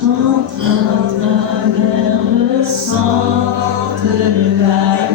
Chante à travers le sang de l'agneau.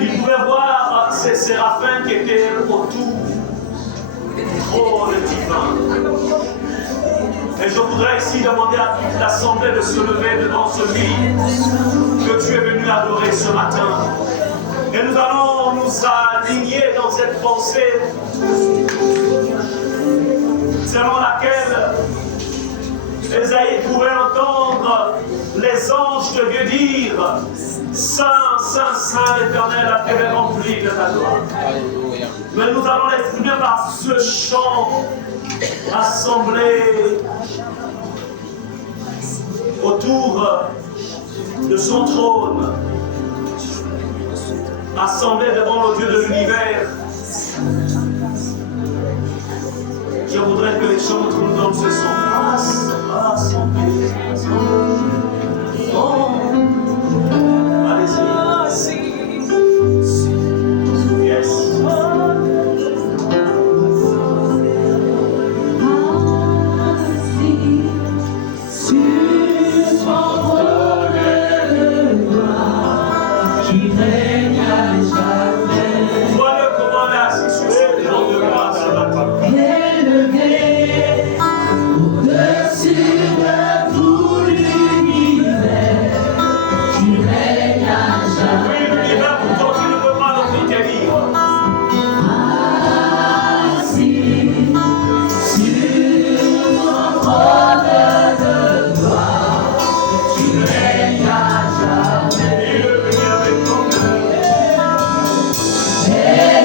Il pouvait voir ces séraphins qui étaient autour du trône divin. Et je voudrais ici demander à toute l'assemblée de se lever devant celui que tu es venu adorer ce matin. Et nous allons nous aligner dans cette pensée selon laquelle Ésaïe pouvait entendre les anges de Dieu dire « Saint, Saint, Saint, l'Éternel, la terre est remplie de ta gloire. » Mais nous allons l'exprimer par ce chant assemblé autour de son trône, assemblé devant le Dieu de l'univers. Je voudrais que les chantres nous donnent ce son. Assemblé. Oh. Allez-y. Yes. Yeah.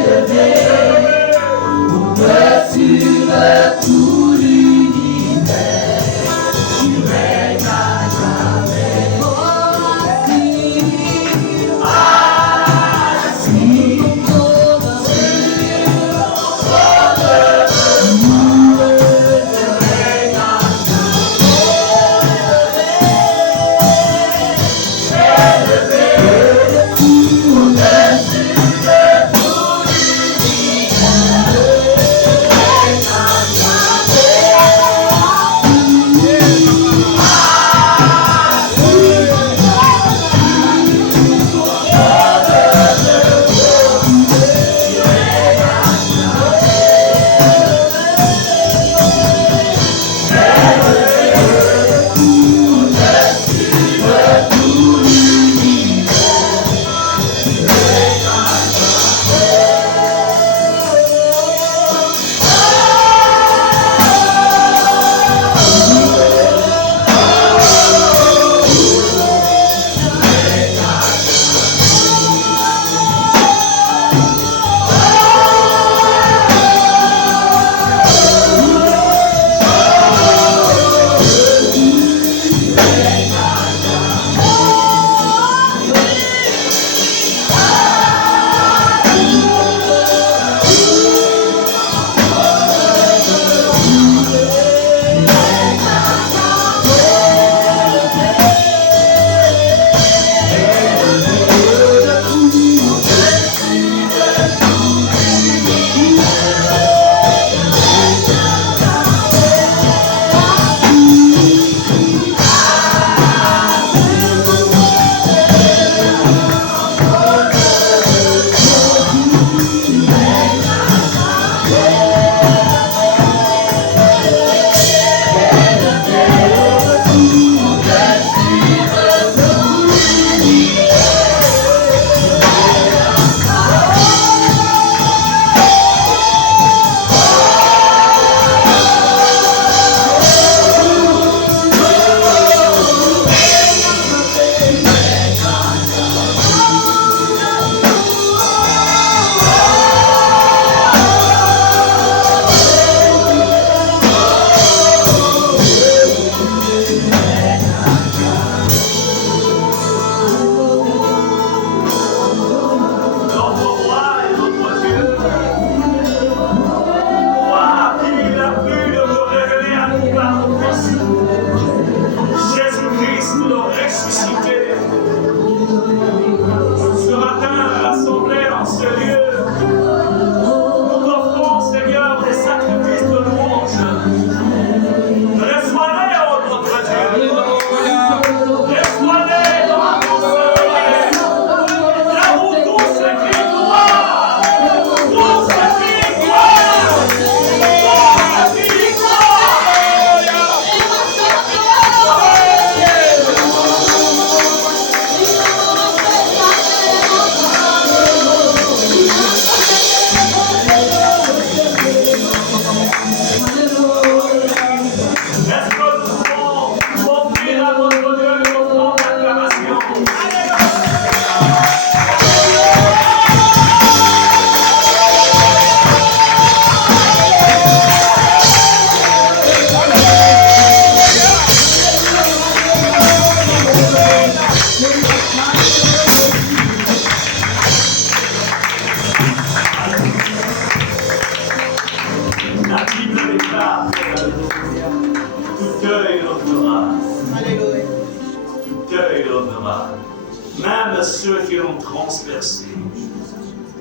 transpercer.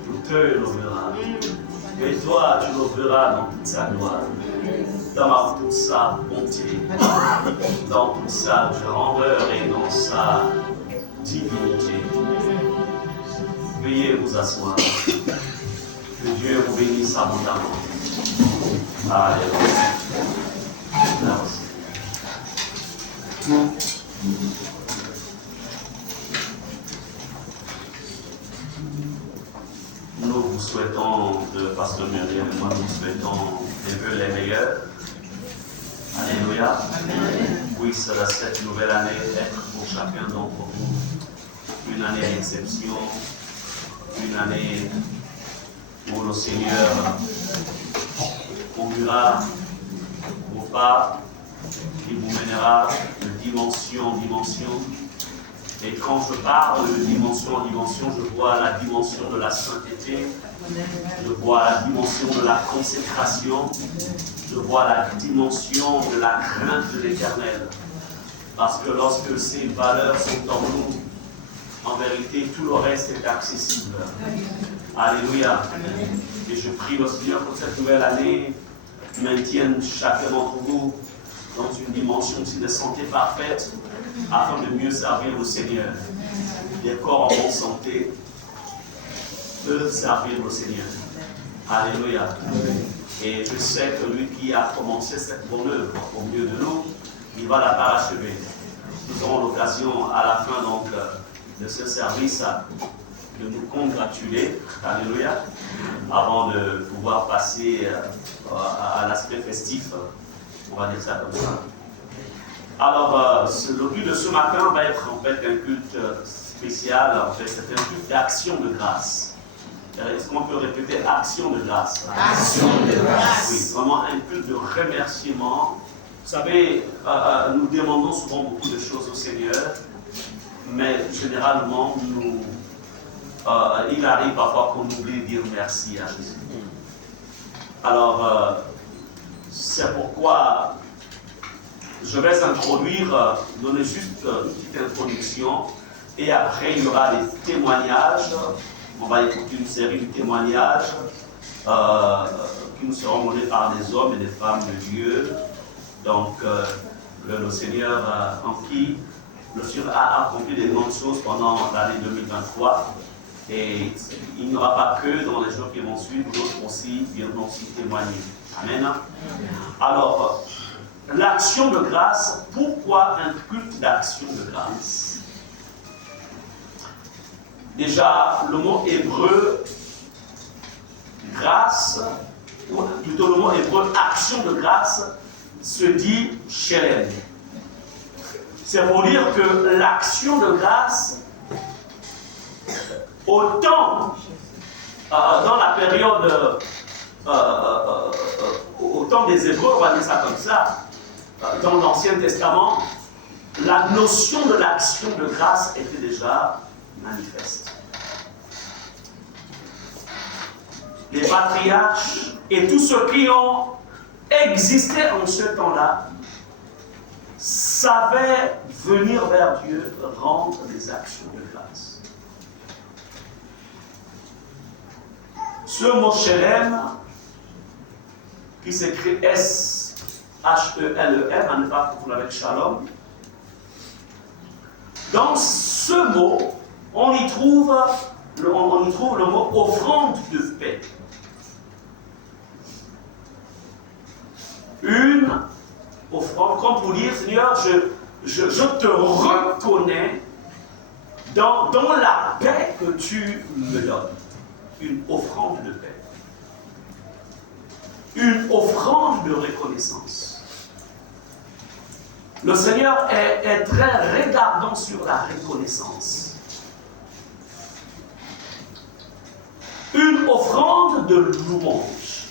Tout œil le verra. Et toi, tu le verras dans toute sa gloire, dans toute sa bonté, dans toute sa grandeur et dans sa divinité. Veuillez vous asseoir. Que Dieu vous bénisse abondamment. Alléluia. Merci. Nous vous souhaitons, Pasteur Myriam et moi, nous vous souhaitons des vœux les meilleurs. Alléluia. Puisse cette nouvelle année être pour chacun d'entre vous une année d'exception, une année où le Seigneur conduira vos pas, qui vous mènera de dimension en dimension. Et quand je parle de dimension en dimension, je vois la dimension de la sainteté, je vois la dimension de la consécration, je vois la dimension de la crainte de l'Éternel. Parce que lorsque ces valeurs sont en nous, en vérité, tout le reste est accessible. Alléluia. Et je prie le Seigneur pour cette nouvelle année maintienne chacun d'entre vous dans une dimension aussi de santé parfaite, afin de mieux servir le Seigneur. Des corps en bonne santé peuvent servir le Seigneur. Alléluia. Et je sais que lui qui a commencé cette bonne œuvre au milieu de nous, il va la parachever. Nous aurons l'occasion à la fin donc de ce service de nous congratuler. Alléluia. Avant de pouvoir passer à l'aspect festif. On va dire ça comme ça. Alors, le but de ce matin va être en fait un culte spécial. En fait, c'est un culte d'action de grâce. Est-ce qu'on peut répéter action de grâce? Action de grâce. Oui, vraiment un culte de remerciement. Vous savez, nous demandons souvent beaucoup de choses au Seigneur, mais généralement, il arrive parfois qu'on oublie de dire merci à Jésus. Alors, c'est pourquoi je vais introduire, donner juste une petite introduction, et après il y aura des témoignages. On va écouter une série de témoignages qui nous seront donnés par des hommes et des femmes de Dieu. Donc, le Seigneur en qui le Seigneur a accompli des grandes choses pendant l'année 2023. Et il n'y aura pas que dans les jours qui vont suivre, d'autres aussi viendront aussi témoigner. Amen. Alors, l'action de grâce, pourquoi un culte d'action de grâce? Déjà, le mot hébreu grâce, ou plutôt le mot hébreu action de grâce, se dit shelem. C'est pour dire que l'action de grâce, autant dans la période, au temps des Hébreux, on va dire ça comme ça, dans l'Ancien Testament, la notion de l'action de grâce était déjà manifeste. Les patriarches et tous ceux qui ont existé en ce temps-là savaient venir vers Dieu, rendre des actions de grâce. Ce mot shelem, qui s'écrit S-H-E-L-E-M, à ne pas confondre avec shalom. Dans ce mot, on y trouve le mot offrande de paix. Une offrande, comme pour dire, Seigneur, je te reconnais dans la paix que tu me donnes. Une offrande de paix. Une offrande de reconnaissance. Le Seigneur est très regardant sur la reconnaissance. Une offrande de louange.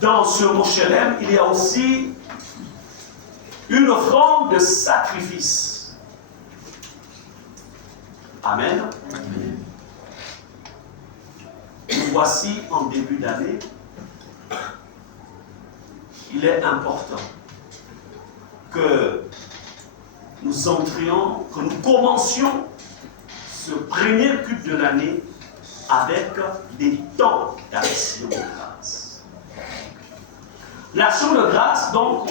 Dans ce mot shelem, il y a aussi une offrande de sacrifice. Amen. Amen. Nous voici en début d'année. Il est important que nous entrions, que nous commencions ce premier culte de l'année avec des temps d'action de grâce. L'action de grâce, donc,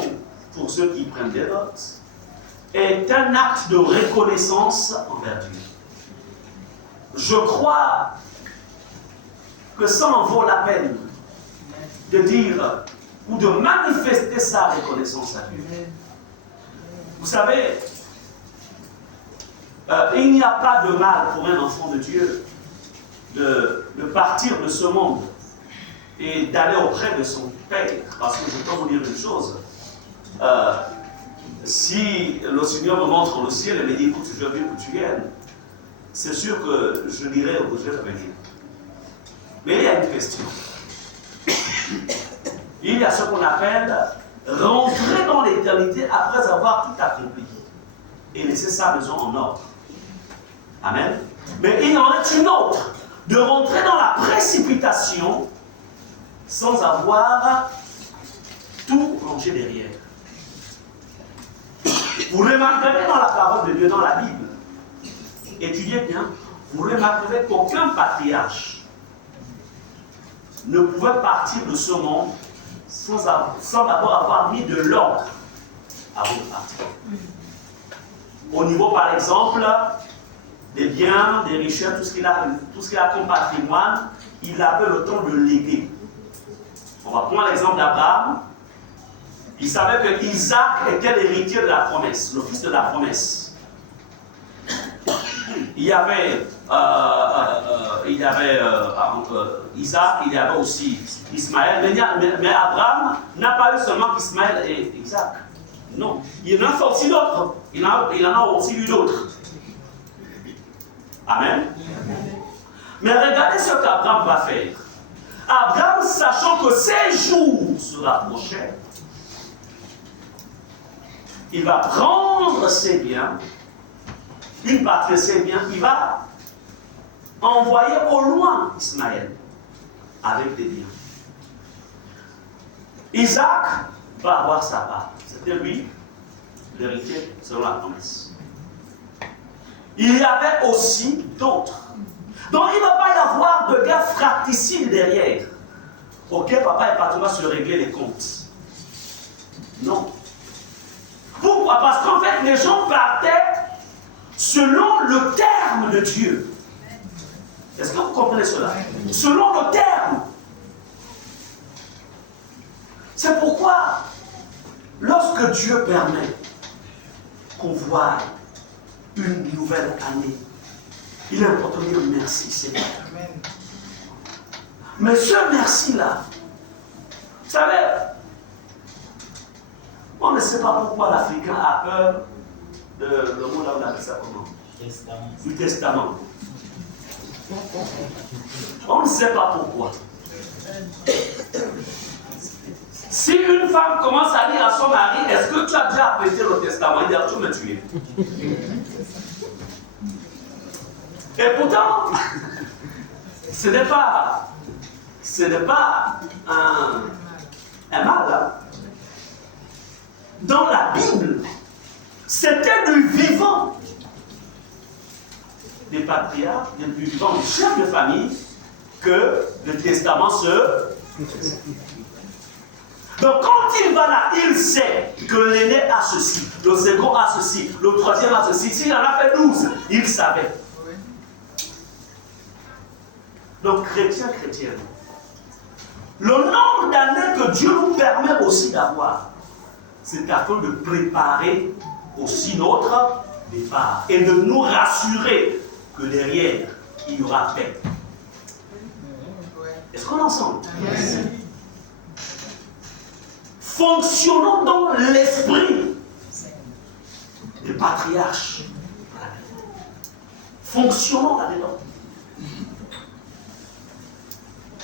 pour ceux qui prennent des notes, est un acte de reconnaissance envers Dieu. Je crois que ça en vaut la peine de dire ou de manifester sa reconnaissance à Dieu. Vous savez, il n'y a pas de mal pour un enfant de Dieu de partir de ce monde et d'aller auprès de son Père. Parce que je peux vous dire une chose. Si le Seigneur me montre le ciel et me dit, écoute, je veux que tu viennes, c'est sûr que je dirais, je vais revenir. Mais il y a une question. Il y a ce qu'on appelle rentrer dans l'éternité après avoir tout accompli et laisser sa maison en ordre. Amen. Mais il y en a une autre, de rentrer dans la précipitation sans avoir tout rangé derrière. Vous remarquerez dans la parole de Dieu, dans la Bible, étudiez bien, vous remarquerez qu'aucun patriarche ne pouvait partir de ce monde sans d'abord avoir mis de l'ordre avant de partir. Au niveau, par exemple, des biens, des richesses, tout ce qu'il a comme patrimoine, il avait le temps de le léguer. On va prendre l'exemple d'Abraham. Il savait que Isaac était l'héritier de la promesse, le fils de la promesse. Il y avait Isaac, il y avait aussi Ismaël, mais Abraham n'a pas eu seulement Ismaël et Isaac. Non, il en a aussi d'autres. Il en a aussi eu d'autres. Amen. Mais regardez ce qu'Abraham va faire. Abraham, sachant que ses jours se rapprochaient, il va prendre ses biens, une partie de ses biens, il va envoyer au loin Ismaël avec des biens. Isaac va avoir sa part. C'était lui, l'héritier selon la promesse. Il y avait aussi d'autres. Donc il ne va pas y avoir de guerre fratricide derrière. Ok, papa et papa va se régler les comptes. Non. Pourquoi? Parce qu'en fait, les gens partaient selon le terme de Dieu. Est-ce que vous comprenez cela? Selon le terme. C'est pourquoi, lorsque Dieu permet qu'on voit une nouvelle année, il est important de dire merci, Seigneur. Mais ce merci-là, vous savez, on ne sait pas pourquoi l'Africain a peur de, le mot là on appelle ça comment? Testament. Du testament. On ne sait pas pourquoi. Si une femme commence à dire à son mari, est-ce que tu as déjà prêté le testament? Il dit, tu me tuer. Et pourtant, ce n'est pas un mal. Hein? Dans la Bible, c'était du vivant des patriarches, du vivant des chefs de famille, que le testament se... Donc quand il va là, il sait que l'aîné a ceci, le second a ceci, le troisième a ceci. S'il en a fait 12, il savait. Donc chrétienne, le nombre d'années que Dieu nous permet aussi d'avoir, c'est afin de préparer aussi notre départ et de nous rassurer que derrière, il y aura paix. Est-ce qu'on est ensemble? Yes. Fonctionnons dans l'esprit des patriarches. Fonctionnons là-dedans.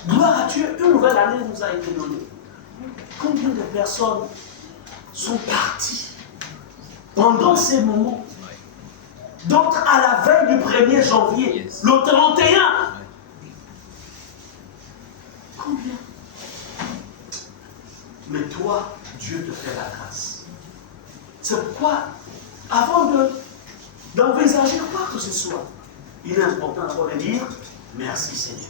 Gloire à Dieu, une nouvelle année nous a été donnée. Combien de personnes sont parties pendant ces moments? D'autres à la veille du 1er janvier, le 31. Combien? Mais toi, Dieu te fait la grâce. C'est pourquoi avant d'envisager quoi que ce soit, il est important d'abord de dire merci Seigneur.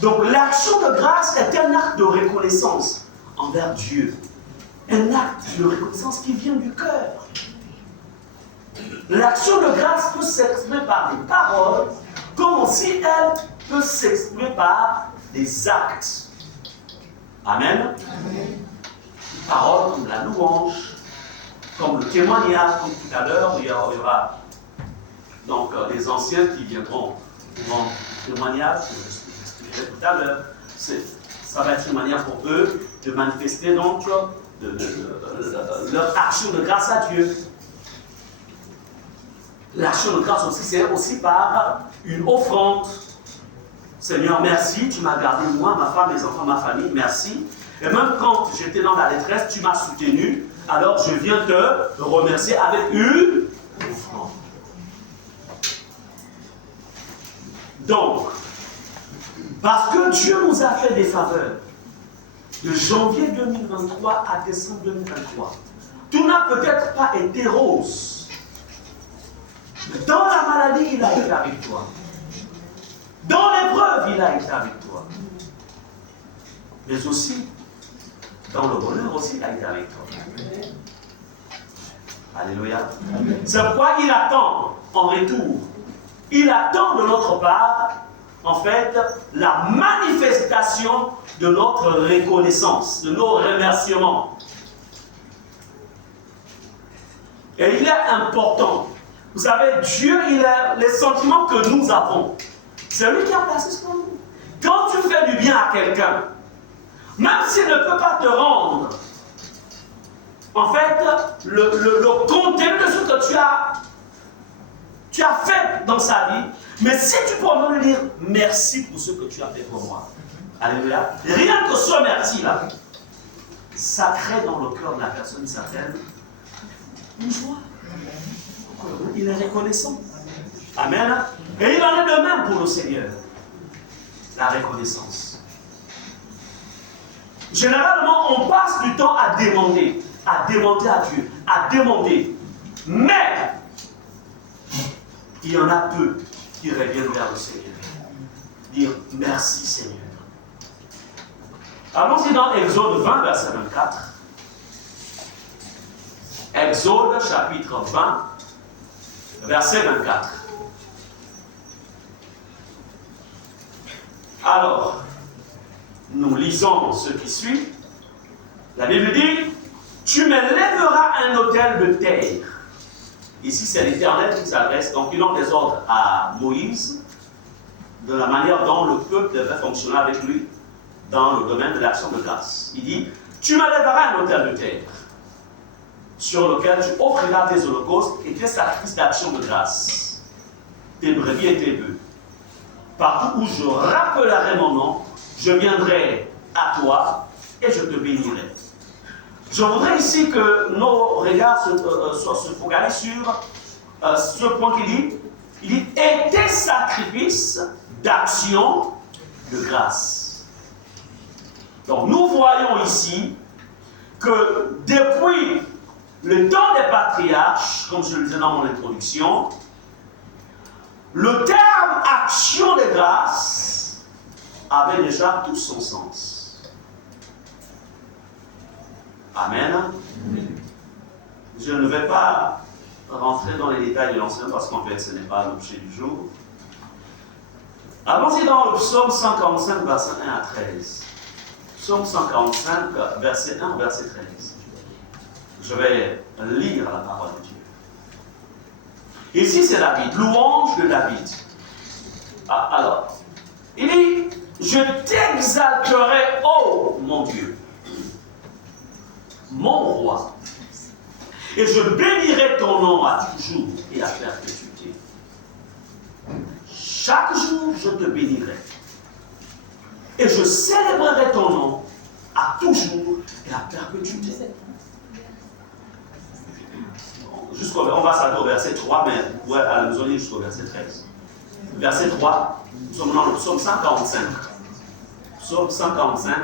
Donc l'action de grâce est un acte de reconnaissance envers Dieu. Un acte de reconnaissance qui vient du cœur. L'action de grâce peut s'exprimer par des paroles, comme aussi elle peut s'exprimer par des actes. Amen. Amen. Des paroles comme la louange, comme le témoignage, comme tout à l'heure, il y aura donc les anciens qui viendront pour rendre le témoignage, je l'expliquerai tout à l'heure. Ça va être une manière pour eux de manifester donc leur action de grâce à Dieu. L'action de grâce aussi, c'est aussi par une offrande. Seigneur, merci, tu m'as gardé moi, ma femme, mes enfants, ma famille, merci. Et même quand j'étais dans la détresse, tu m'as soutenu, alors je viens te remercier avec une offrande. Donc, parce que Dieu nous a fait des faveurs, de janvier 2023 à décembre 2023, tout n'a peut-être pas été rose. Mais dans la maladie, il a été avec toi. Dans l'épreuve, il a été avec toi. Mais aussi, dans le bonheur aussi, il a été avec toi. Alléluia. C'est pourquoi il attend en retour. Il attend de notre part, en fait, la manifestation de notre reconnaissance, de nos remerciements. Et il est important. Vous savez, Dieu, il a les sentiments que nous avons. C'est lui qui a placé ce pour nous. Quand tu fais du bien à quelqu'un, même s'il ne peut pas te rendre, en fait, le contenu de ce que tu as fait dans sa vie, mais si tu peux lui dire merci pour ce que tu as fait pour moi. Alléluia. Rien que ce merci-là, ça crée dans le cœur de la personne certaine une joie. Il est reconnaissant. Amen. Et il en est de même pour le Seigneur. La reconnaissance. Généralement, on passe du temps à demander à Dieu, à demander. Mais, il y en a peu qui reviennent vers le Seigneur. Dire merci Seigneur. Allons-y dans Exode 20, verset 24. Exode, chapitre 20, verset 24. Alors, nous lisons ce qui suit. La Bible dit, tu me lèveras un autel de terre. Ici, c'est l'Éternel qui s'adresse. Donc, il donne des ordres à Moïse de la manière dont le peuple devait fonctionner avec lui dans le domaine de l'action de grâce. Il dit, tu me lèveras un autel de terre sur lequel tu offriras tes holocaustes et tes sacrifices d'action de grâce, tes brebis et tes bœufs. Partout où je rappellerai mon nom, je viendrai à toi et je te bénirai. Je voudrais ici que nos regards se focalisent sur ce point qu'il dit, et tes sacrifices d'action de grâce. Donc nous voyons ici que depuis le temps des patriarches, comme je le disais dans mon introduction, le terme action de grâce avait déjà tout son sens. Amen. Je ne vais pas rentrer dans les détails de l'Ancien parce qu'en fait ce n'est pas l'objet du jour. Allons-y dans le psaume 145, verset 1 à 13. Psaume 145, verset 1, verset 13. Je vais lire la parole de Dieu. Ici, c'est David, louange de David. Alors, il dit, je t'exalterai, ô mon Dieu, mon roi, et je bénirai ton nom à toujours et à perpétuité. Chaque jour, je te bénirai, et je célébrerai ton nom à toujours et à perpétuité. On va s'arrêter au verset 3, mais vous pouvez aller nous lire jusqu'au verset 13. Verset 3, nous sommes dans le psaume 145. Psaume 145,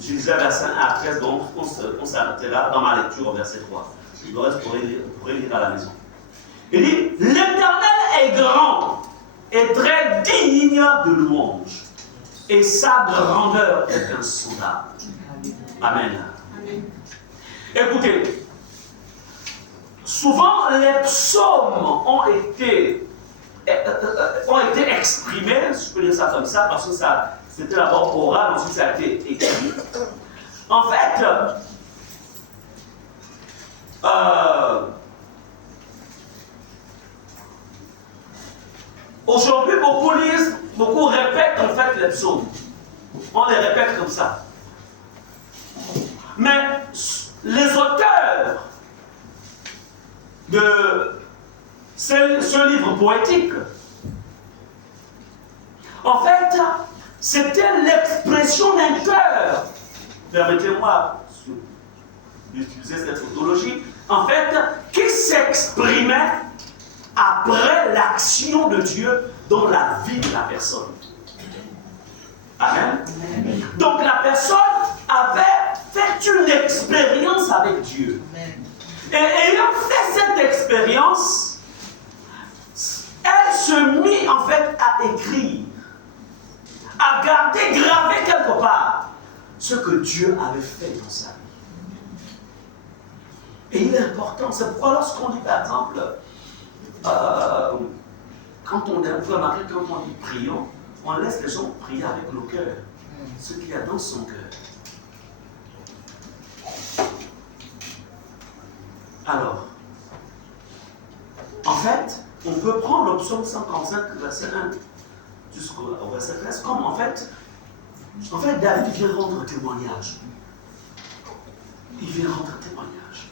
je disais verset 1 à 13, donc on s'arrêtera dans ma lecture au verset 3. Le reste, vous pourrez lire à la maison. Il dit, l'Éternel est grand et très digne de louange, et sa grandeur est insondable. Amen. Écoutez, souvent les psaumes ont été exprimés, je peux dire ça comme ça, parce que c'était d'abord oral, ensuite ça a été écrit. En fait, aujourd'hui, beaucoup lisent, beaucoup répètent en fait les psaumes. On les répète comme ça. Mais les auteurs de ce livre poétique, en fait, c'était l'expression d'un cœur. Permettez-moi d'utiliser cette tautologie. En fait, qui s'exprimait après l'action de Dieu dans la vie de la personne. Amen. Donc la personne avait fait une expérience avec Dieu. Et ayant fait cette expérience, elle se mit en fait à écrire, à garder gravé quelque part ce que Dieu avait fait dans sa vie. Et il est important, c'est pourquoi lorsqu'on dit par exemple, quand on dit prions, on laisse les gens prier avec le cœur, ce qu'il y a dans son cœur. Alors, en fait, on peut prendre le psaume 145, verset 1 jusqu'au verset 13, comme en fait, David vient rendre témoignage. Il vient rendre témoignage.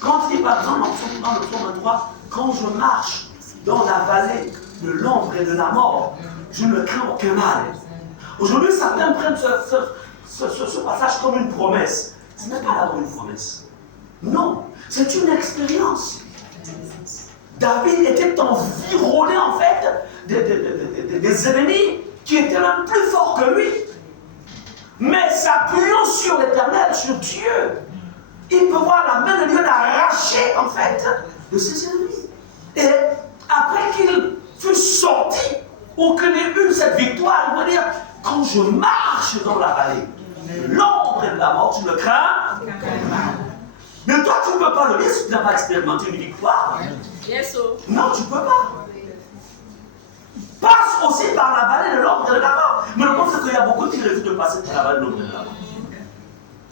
Quand il dit par exemple dans le psaume 23, quand je marche dans la vallée de l'ombre et de la mort, je ne crains aucun mal. Aujourd'hui, certains prennent ce passage comme une promesse. Ce n'est pas d'abord une promesse. Non, c'est une expérience. David était environné en fait des ennemis qui étaient même plus forts que lui. Mais s'appuyant sur l'Éternel, sur Dieu, il peut voir la main de Dieu l'arracher en fait de ses ennemis. Et après qu'il fut sorti, ou qu'il ait eu cette victoire, il va dire, quand je marche dans la vallée, l'ombre et de la mort, tu ne crains. Mais toi, tu ne peux pas le dire si tu n'as pas expérimenté une victoire. Non, tu ne peux pas. Passe aussi par la vallée de l'ombre et de la mort. Mais le problème, c'est qu'il y a beaucoup qui refusent de passer par la vallée de l'ombre et de la mort.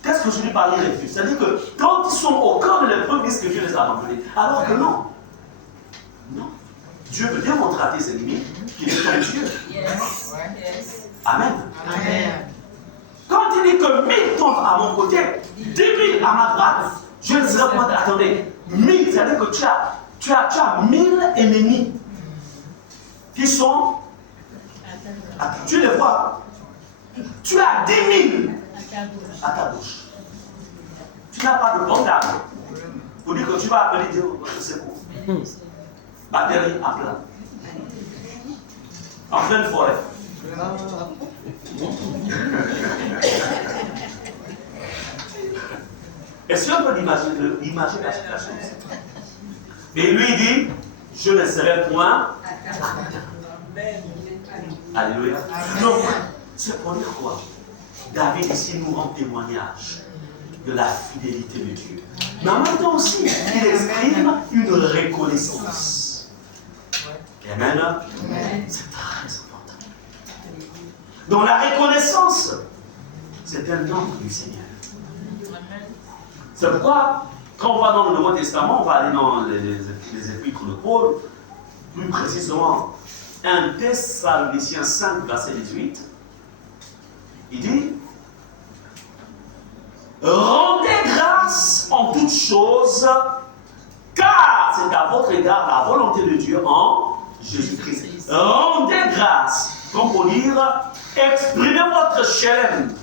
Qu'est-ce que je dis par les refus? C'est-à-dire que quand ils sont au cœur de l'épreuve, ils disent que Dieu les a abandonnés. Alors que non. Non. Dieu veut démontrer à tes ennemis qu'il est ton Dieu. Amen. Amen. Quand il dit que 1000 tombent à mon côté, 10 000 à ma droite, je ne serai pas. Attendez, 1000, c'est-à-dire que tu as 1000 ennemis qui sont. Tu les vois. Tu as 10 000 à ta gauche. Tu n'as pas de portable pour dire que tu vas appeler Dieu au secours. Batterie à plat. En pleine forêt. Est-ce qu'on peut imaginer la situation? Et lui dit, je ne serai point. Alléluia. Donc, c'est pour dire quoi? David ici nous rend témoignage de la fidélité de Dieu. Mais en même temps aussi, il exprime une reconnaissance. Amen. C'est très important. Donc la reconnaissance, c'est un ordre du Seigneur. C'est pourquoi, quand on va dans le Nouveau Testament, on va aller dans les épîtres de Paul, plus précisément 1 Thessaloniciens 5, verset 18, il dit, rendez grâce en toutes choses, car c'est à votre égard la volonté de Dieu en Jésus-Christ. Rendez grâce, comme pour dire, exprimez votre chaîne